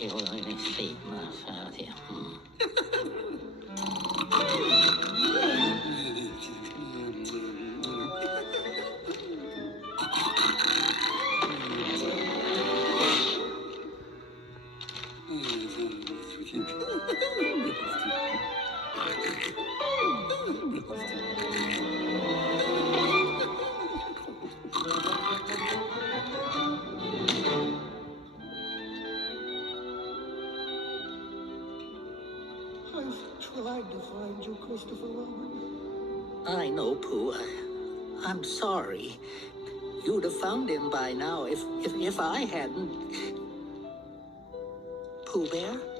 thiếu rồi này xịt mà sao thì I've tried to find you, Christopher Robin. I know, Pooh. I'm sorry. You'd have found him by now if I hadn't. Pooh Bear?